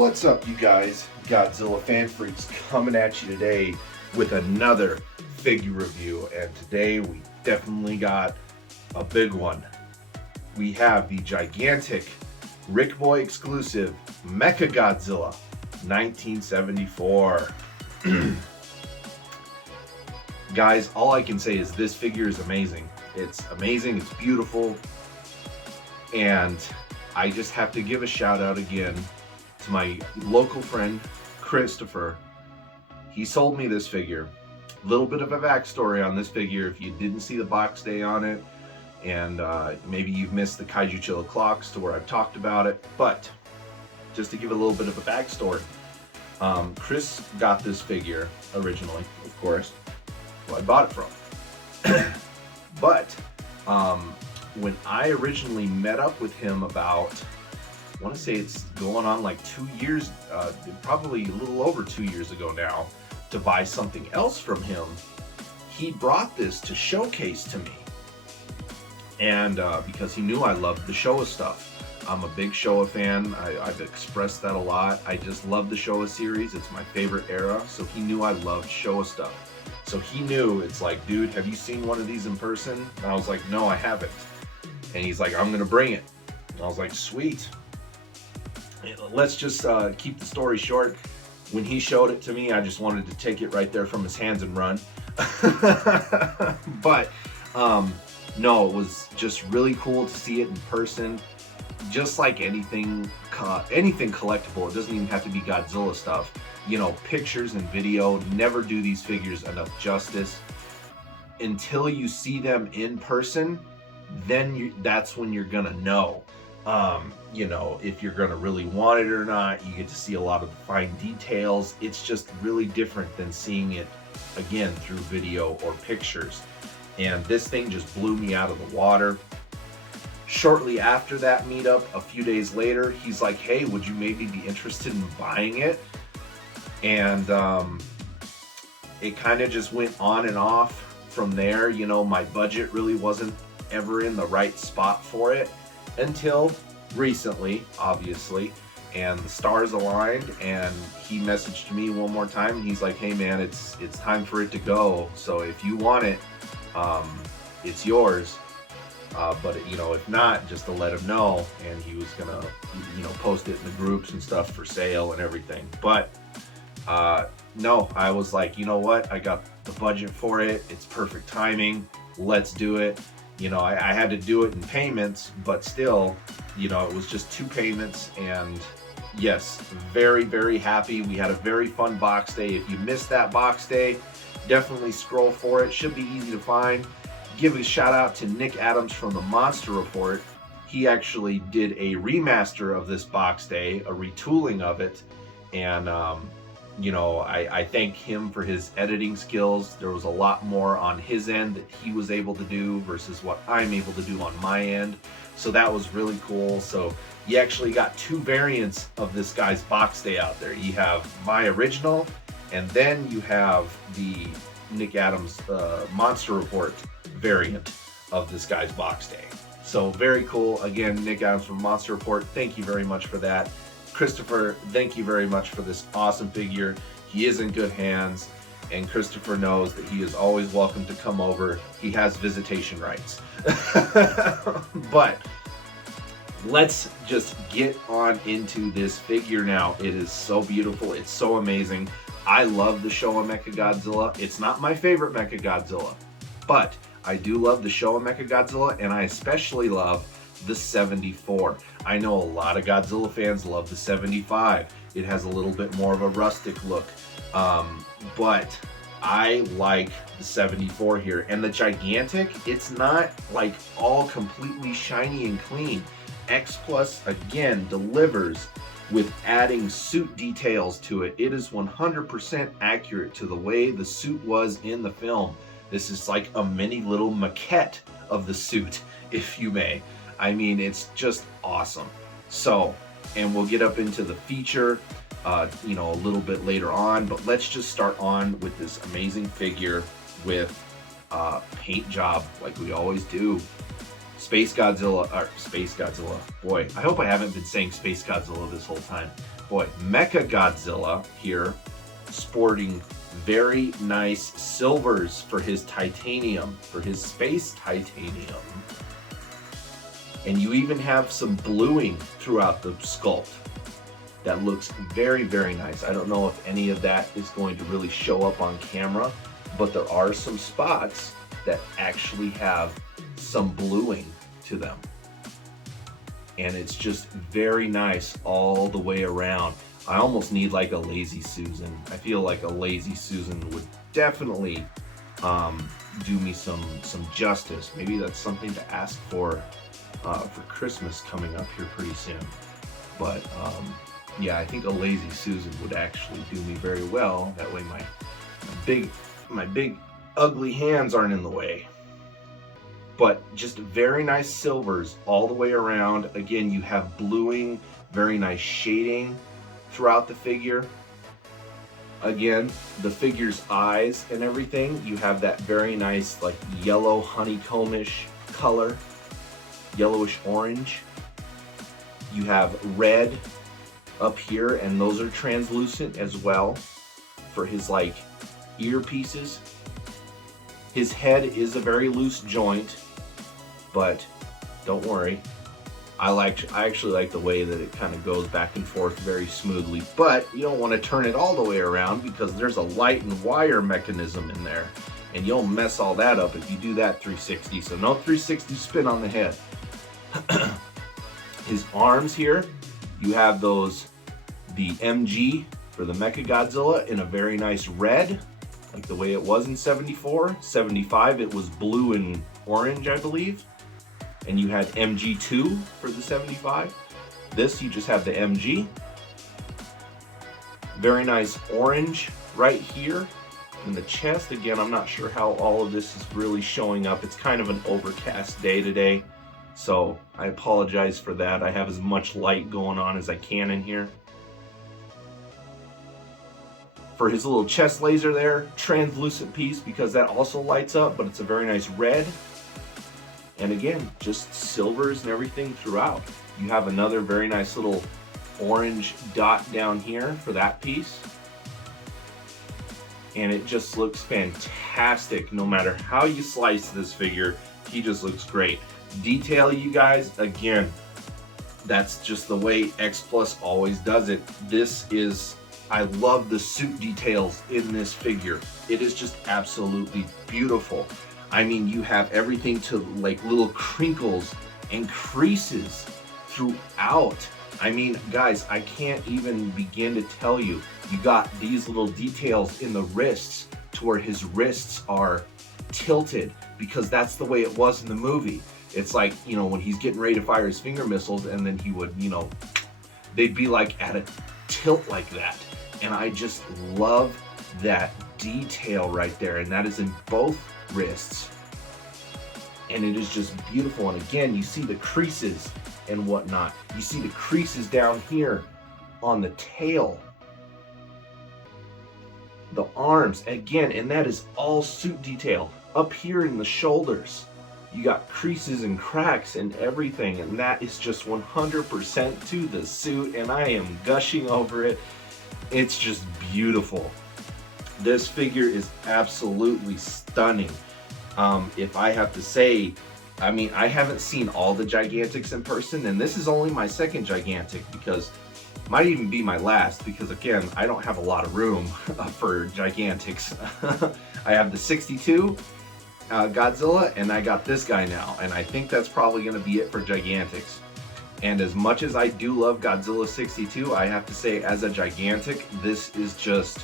What's up, you guys? Godzilla fan freaks coming at you today with another figure review, and today we definitely got a big one. We have the gigantic Rick Boy exclusive Mechagodzilla 1974. Guys, all I can say is this figure is amazing. It's amazing, it's beautiful, and I just have to give a shout out again to my local friend Christopher. He sold me this figure. A little bit of a backstory on this figure if you didn't see the box day on it, and maybe you've missed the Kaiju Chilla clocks to where I've talked about it, but just to give a little bit of a backstory, Chris got this figure originally, of course, who I bought it from. But when I originally met up with him about, I want to say it's going on like 2 years, probably a little over 2 years ago now, to buy something else from him, he brought this to showcase to me. And because he knew I loved the Showa stuff. I'm a big Showa fan. I've expressed that a lot. I just love the Showa series. It's my favorite era. So he knew I loved Showa stuff. So he knew, it's like, dude, have you seen one of these in person? And I was like, no, I haven't. And he's like, I'm gonna bring it. And I was like, sweet. Let's just keep the story short. When he showed it to me, I just wanted to take it right there from his hands and run. But no, it was just really cool to see it in person. Just like anything collectible, it doesn't even have to be Godzilla stuff. You know, pictures and video never do these figures enough justice. Until you see them in person, then that's when you're gonna know. You know, if you're gonna really want it or not. You get to see a lot of the fine details. It's just really different than seeing it again through video or pictures. And this thing just blew me out of the water. Shortly after that meetup, a few days later, he's like, hey, would you maybe be interested in buying it? And it kind of just went on and off from there. You know, my budget really wasn't ever in the right spot for it until recently, obviously, and the stars aligned, and he messaged me one more time, and he's like, hey man, it's time for it to go, so if you want it, it's yours, but you know, if not, just to let him know. And he was gonna, you know, post it in the groups and stuff for sale and everything. But no, I was like, you know what, I got the budget for it, it's perfect timing, let's do it. You know, I had to do it in payments, but still, you know, it was just 2 payments. And yes, very, very happy. We had a very fun box day. If you missed that box day, definitely scroll for it. Should be easy to find. Give a shout out to Nick Adams from the Monster Report. He actually did a remaster of this box day, a retooling of it. And, you know, I thank him for his editing skills. There was a lot more on his end that he was able to do versus what I'm able to do on my end. So that was really cool. So you actually got 2 variants of this guy's box day out there. You have my original, and then you have the Nick Adams Monster Report variant of this guy's box day. So very cool. Again, Nick Adams from Monster Report, thank you very much for that. Christopher, thank you very much for this awesome figure. He is in good hands, and Christopher knows that he is always welcome to come over. He has visitation rights. But let's just get on into this figure now. It is so beautiful. It's so amazing. I love the Showa Mechagodzilla. It's not my favorite Mechagodzilla, but I do love the Showa Mechagodzilla, and I especially love the 74. I know a lot of Godzilla fans love the 75. It has a little bit more of a rustic look, but I like the 74 here. And the gigantic, it's not like all completely shiny and clean. X-Plus again delivers with adding suit details to it. It is 100% accurate to the way the suit was in the film. This is like a mini little maquette of the suit, if you may. I mean, it's just awesome. So, and we'll get up into the feature, you know, a little bit later on, but let's just start on with this amazing figure with paint job like we always do. Space Godzilla, boy, I hope I haven't been saying Space Godzilla this whole time. boy, Mechagodzilla here, sporting very nice silvers for his titanium, for his space titanium. And you even have some bluing throughout the sculpt that looks very, very nice. I don't know if any of that is going to really show up on camera, but there are some spots that actually have some bluing to them. And it's just very nice all the way around. I almost need like a Lazy Susan. I feel like a Lazy Susan would definitely do me some justice. Maybe that's something to ask for Christmas coming up here pretty soon. But yeah, I think a Lazy Susan would actually do me very well. That way my big ugly hands aren't in the way. But just very nice silvers all the way around. Again, you have bluing, very nice shading throughout the figure. Again, the figure's eyes and everything, you have that very nice like yellow honeycombish color, yellowish orange. You have red up here, and those are translucent as well for his like earpieces. His head is a very loose joint, but don't worry. I actually like the way that it kind of goes back and forth very smoothly, but you don't want to turn it all the way around because there's a light and wire mechanism in there, and you'll mess all that up if you do that 360. So no 360 spin on the head. His arms here, you have those, the MG for the Mechagodzilla in a very nice red, like the way it was in 74. 75, it was blue and orange, I believe. And you had MG2 for the 75. This, you just have the MG. Very nice orange right here in the chest. Again, I'm not sure how all of this is really showing up. It's kind of an overcast day today, so I apologize for that. I have as much light going on as I can in here. For his little chest laser there, translucent piece because that also lights up, but it's a very nice red. And again, just silvers and everything throughout. You have another very nice little orange dot down here for that piece. And it just looks fantastic. No matter how you slice this figure, he just looks great. Detail, you guys, again, that's just the way X-Plus always does it. This is, I love the suit details in this figure. It is just absolutely beautiful. I mean, you have everything to like little crinkles and creases throughout. I mean, guys, I can't even begin to tell you. You got these little details in the wrists to where his wrists are tilted because that's the way it was in the movie. It's like, you know, when he's getting ready to fire his finger missiles and then he would, you know, they'd be like at a tilt like that. And I just love that detail right there. And that is in both wrists, and it is just beautiful. And again, you see the creases and whatnot. You see the creases down here on the tail, the arms again, and that is all suit detail. Up here in the shoulders, you got creases and cracks and everything, and that is just 100% to the suit, and I am gushing over it. It's just beautiful. This figure is absolutely stunning. If I have to say, I mean, I haven't seen all the Gigantics in person, and this is only my second Gigantic because might even be my last because again, I don't have a lot of room for Gigantics. I have the 62 Godzilla, and I got this guy now, and I think that's probably going to be it for Gigantics. And as much as I do love Godzilla 62, I have to say, as a Gigantic, this is just,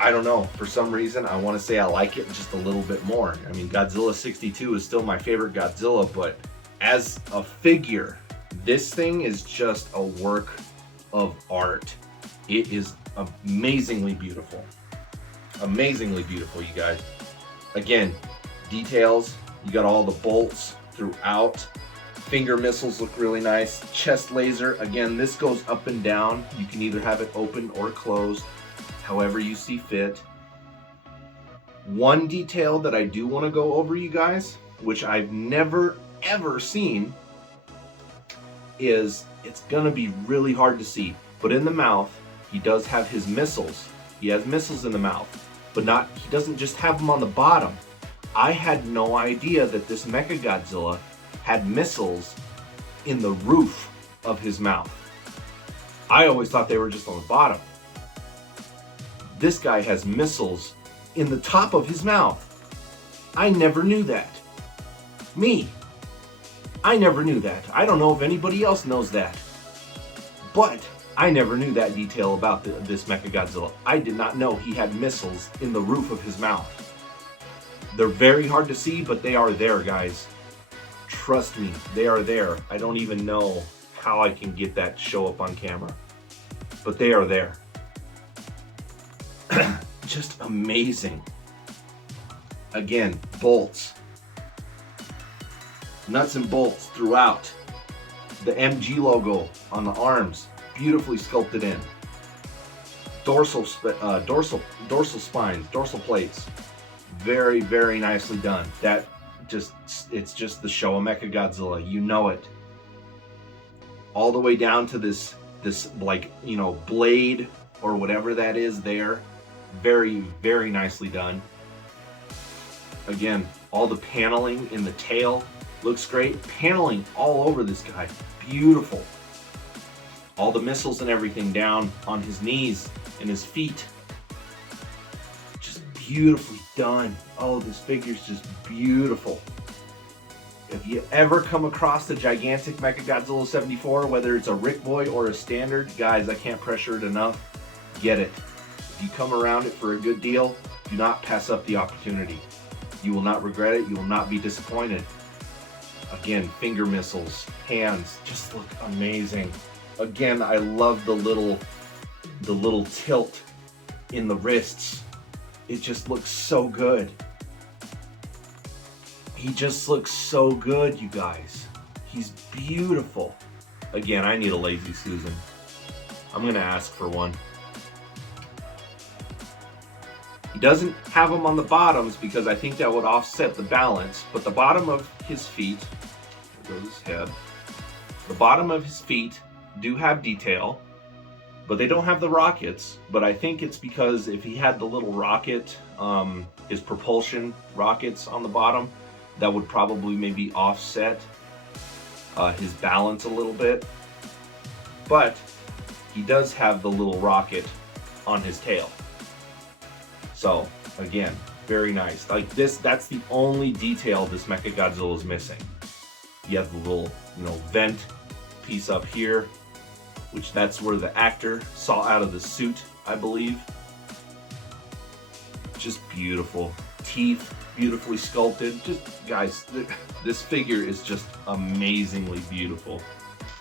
I don't know, for some reason I want to say I like it just a little bit more. I mean, Godzilla 62 is still my favorite Godzilla, but as a figure, this thing is just a work of art. It is amazingly beautiful. Amazingly beautiful, you guys. Again, details, you got all the bolts throughout. Finger missiles look really nice. Chest laser, again, this goes up and down. You can either have it open or closed, however you see fit. One detail that I do want to go over, you guys, which I've never ever seen, is it's gonna be really hard to see. But in the mouth, he does have his missiles. He has missiles in the mouth, but he doesn't just have them on the bottom. I had no idea that this Mechagodzilla had missiles in the roof of his mouth. I always thought they were just on the bottom. This guy has missiles in the top of his mouth. I never knew that. I never knew that. I don't know if anybody else knows that. But I never knew that detail about this Mechagodzilla. I did not know he had missiles in the roof of his mouth. They're very hard to see, but they are there, guys. Trust me, they are there. I don't even know how I can get that to show up on camera, but they are there. Just amazing. Again, bolts. Nuts and bolts throughout. The MG logo on the arms, beautifully sculpted in. Dorsal spines, dorsal plates, very, very nicely done. It's just the show of Mechagodzilla. You know it. All the way down to this like, you know, blade or whatever that is there. Very, very nicely done. Again, all the paneling in the tail looks great. Paneling all over this guy. Beautiful. All the missiles and everything down on his knees and his feet. Just beautifully done. Oh, this figure's just beautiful. If you ever come across the Gigantic Mechagodzilla 74, whether it's a Rick Boy or a standard, guys, I can't pressure it enough. Get it. If you come around it for a good deal, do not pass up the opportunity. You will not regret it. You will not be disappointed. Again, finger missiles, hands, just look amazing. Again, I love the little tilt in the wrists. It just looks so good. He just looks so good, you guys. He's beautiful. Again, I need a Lazy Susan. I'm gonna ask for one. He doesn't have them on the bottoms because I think that would offset the balance, but the bottom of his feet, there goes his head, the bottom of his feet do have detail, but they don't have the rockets. But I think it's because if he had the little rocket, his propulsion rockets on the bottom, that would probably maybe offset his balance a little bit. But he does have the little rocket on his tail. So again, very nice. Like this, that's the only detail this Mechagodzilla is missing. You have the little, you know, vent piece up here, which that's where the actor saw out of the suit, I believe. Just beautiful. Teeth, beautifully sculpted. Just, guys, this figure is just amazingly beautiful.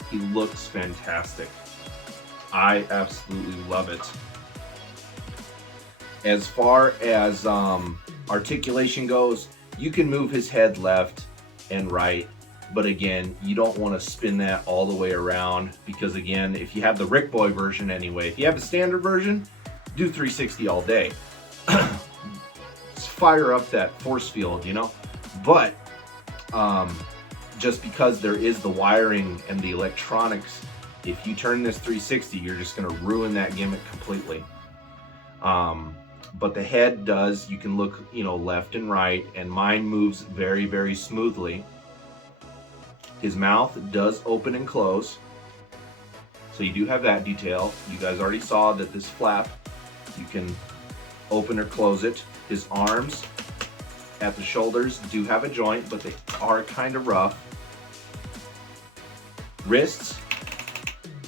He looks fantastic. I absolutely love it. As far as articulation goes, you can move his head left and right, but again, you don't want to spin that all the way around because again, if you have the Rick Boy version anyway, if you have a standard version, do 360 all day. Fire up that force field, you know, but just because there is the wiring and the electronics, if you turn this 360, you're just going to ruin that gimmick completely. But the head does, you can look, you know, left and right, and mine moves very, very smoothly. His mouth does open and close, so you do have that detail. You guys already saw that this flap, you can open or close it. His arms at the shoulders do have a joint, but they are kind of rough. Wrists,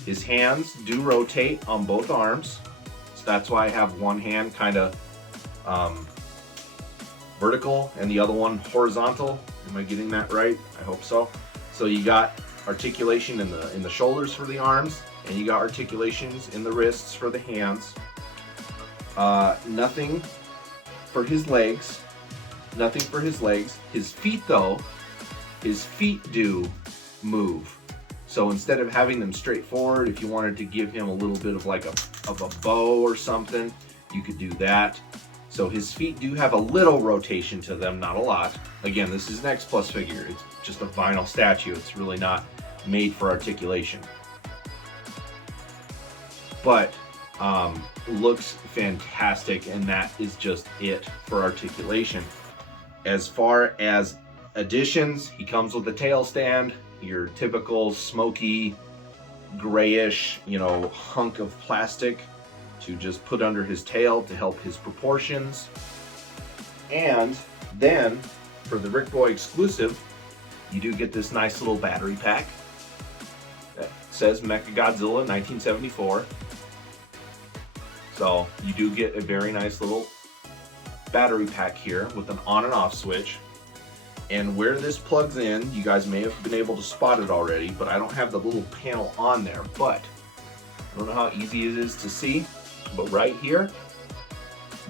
his hands do rotate on both arms. So that's why I have one hand kind of vertical and the other one horizontal. Am I getting that right? I hope so. So you got articulation in the shoulders for the arms, and you got articulations in the wrists for the hands. Nothing for his legs. Nothing for his legs. His feet though, his feet do move. So instead of having them straight forward, if you wanted to give him a little bit of like a bow or something, you could do that. So his feet do have a little rotation to them, not a lot. Again, this is an X-Plus figure. It's just a vinyl statue. It's really not made for articulation. but looks fantastic, and that is just it for articulation. As far as additions, he comes with a tail stand, your typical smoky, grayish, hunk of plastic to just put under his tail to help his proportions. And then for the Rick Boy exclusive, you do get this nice little battery pack that says Mechagodzilla 1974. So you do get a very nice little battery pack here with an on and off switch. And where this plugs in, you guys may have been able to spot it already, but I don't have the little panel on there. But I don't know how easy it is to see, but right here,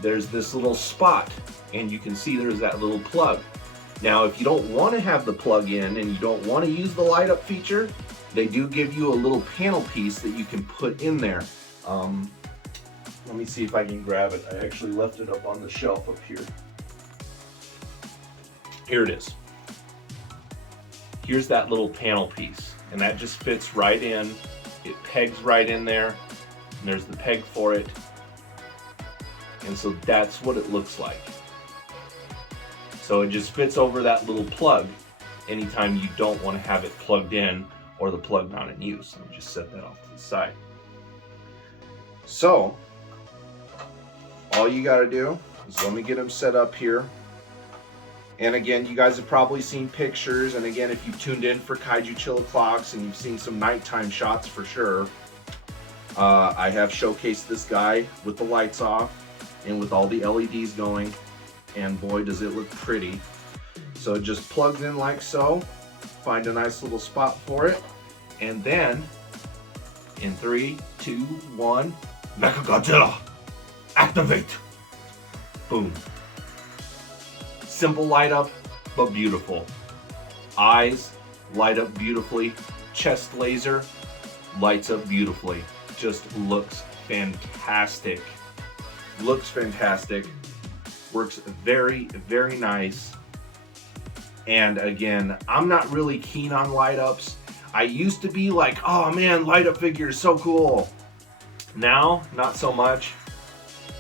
there's this little spot, and you can see there's that little plug. Now, if you don't want to have the plug in and you don't want to use the light up feature, they do give you a little panel piece that you can put in there. Let me see if I can grab it. I actually left it up on the shelf up here. Here it is. Here's that little panel piece, and that just fits right in. It pegs right in there, and there's the peg for it. And so that's what it looks like. So it just fits over that little plug anytime you don't want to have it plugged in or the plug not in use. Let me just set that off to the side. So all you got to do is, let me get them set up here. And again, you guys have probably seen pictures, and again, if you've tuned in for Kaiju Chill O'Clocks and you've seen some nighttime shots for sure, I have showcased this guy with the lights off and with all the LEDs going, and boy does it look pretty. So it just plugs in like so, find a nice little spot for it, and then in 3, 2, 1, Mechagodzilla, activate! Boom. Simple light up, but beautiful. Eyes light up beautifully. Chest laser lights up beautifully. Just looks fantastic. Looks fantastic. Works very, very nice. And again, I'm not really keen on light ups. I used to be like, oh man, light up figure is so cool. Now, not so much.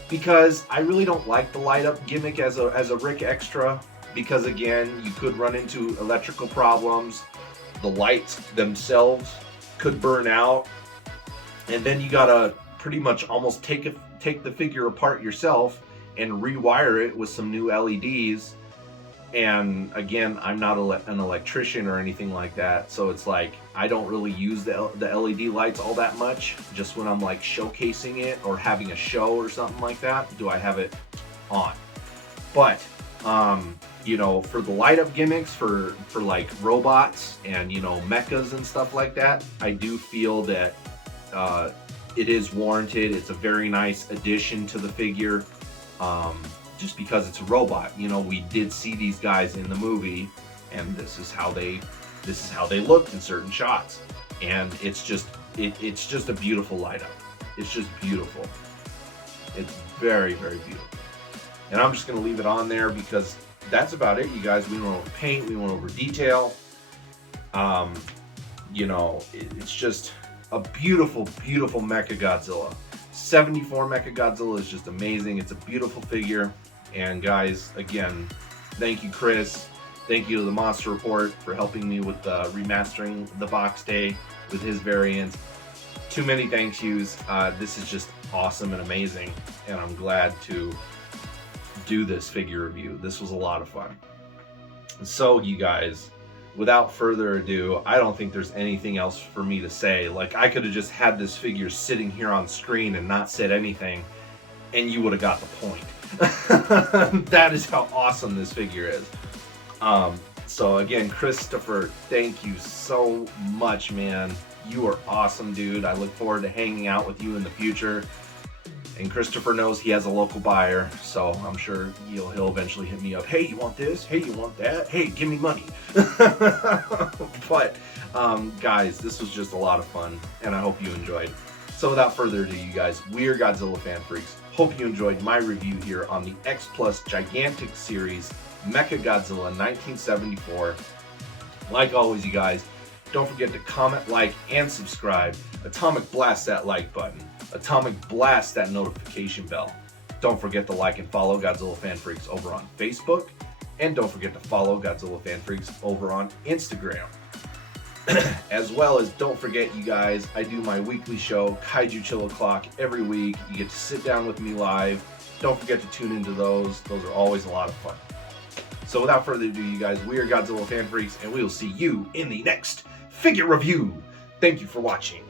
Because I really don't like the light up gimmick as a Rick extra, because again, you could run into electrical problems. The lights themselves could burn out, and then you gotta pretty much almost take the figure apart yourself and rewire it with some new LEDs. And again, I'm not an electrician or anything like that, so it's like I don't really use the LED lights all that much. Just when I'm like showcasing it or having a show or something like that, do I have it on. But for the light up gimmicks for like robots and mechas and stuff like that, I do feel that it is warranted. It's a very nice addition to the figure. Just because it's a robot. We did see these guys in the movie, and this is how they looked in certain shots, and it's just a beautiful light up. It's just beautiful. It's very, very beautiful. And I'm just gonna leave it on there because that's about it, you guys. We went over paint, we went over detail. It's just a beautiful, beautiful Mechagodzilla. 74 Mechagodzilla is just amazing. It's a beautiful figure. And guys, again, thank you, Chris. Thank you to the Monster Report for helping me with remastering the box day with his variant. Too many thank yous. This is just awesome and amazing, and I'm glad to do this figure review. This was a lot of fun. So you guys, without further ado, I don't think there's anything else for me to say. Like, I could have just had this figure sitting here on screen and not said anything, and you would have got the point. That is how awesome this figure is. So again, Christopher, thank you so much, man. You are awesome, dude. I look forward to hanging out with you in the future. And Christopher knows he has a local buyer, so I'm sure he'll eventually hit me up. Hey, you want this? Hey, you want that? Hey, give me money. But guys, this was just a lot of fun, and I hope you enjoyed. So without further ado, you guys, we're Godzilla fan freaks. Hope you enjoyed my review here on the X-Plus Gigantic Series Mechagodzilla 1974. Like always, you guys, don't forget to comment, like, and subscribe. Atomic blast that like button. atomic blast that notification bell. Don't forget to like and follow Godzilla Fan Freaks over on Facebook, and don't forget to follow Godzilla Fan Freaks over on Instagram. As well as, don't forget, you guys, I do my weekly show, Kaiju Chill O'Clock, every week. You get to sit down with me live. Don't forget to tune into those. Those are always a lot of fun. So without further ado, you guys, we are Godzilla Fan Freaks, and we will see you in the next figure review. Thank you for watching.